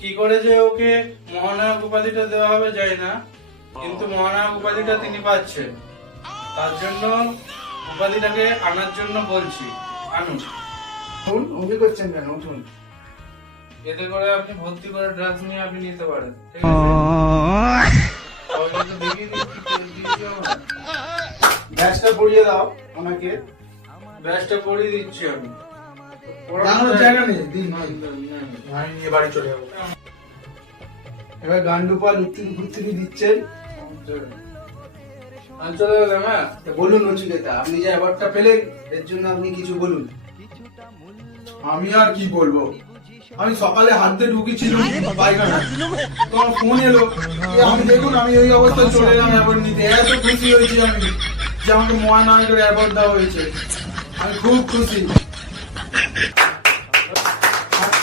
কি করে যে ওকে মহানায়ক উপাধিটা দেওয়া হবে জানি না, কিন্তু মহানায়ক উপাধিটা তিনি পাচ্ছেন। তার জন্য উপাধিটাকে আনার জন্য বলছি, আনুন। উঠুন, করছেন কেন? উঠুন। এতে করে আপনি ভর্তি করে ড্রাগস নিয়ে আপনি নিতে পারেন, ঠিক আছে? সবাইকে তো দেখিয়ে দিয়েছি আমরা। ব্যাচটা পরিয়ে দাও ওনাকে। ব্যাচটা পরিয়ে দিচ্ছি আমি। দাঁড়ানোর জায়গা নেই, দিন। না, না, না, না। আমি নিয়ে বাড়ি চলে যাবো। এবার গান্ডুপা লুত্তিনি দিচ্ছেন। আমি চলে গেলাম, হ্যাঁ? তা বলুন নচিকেতা, আপনি যে অ্যাওয়ার্ডটা পেলেন এর জন্য আপনি কিছু বলুন। আমি আর কি বলবো, আমি সকালে হাত দিয়ে ঢুকেছিলাম পায়খানা, তোমার ফোন এলো, আমি দেখুন আমি ওই অবস্থায় চলে এলাম অ্যাওয়ার্ড নিতে। এত খুশি হয়েছি আমি যে আমাকে মহানায়কের অ্যাওয়ার্ড দেওয়া হয়েছে, আমি খুব খুশি।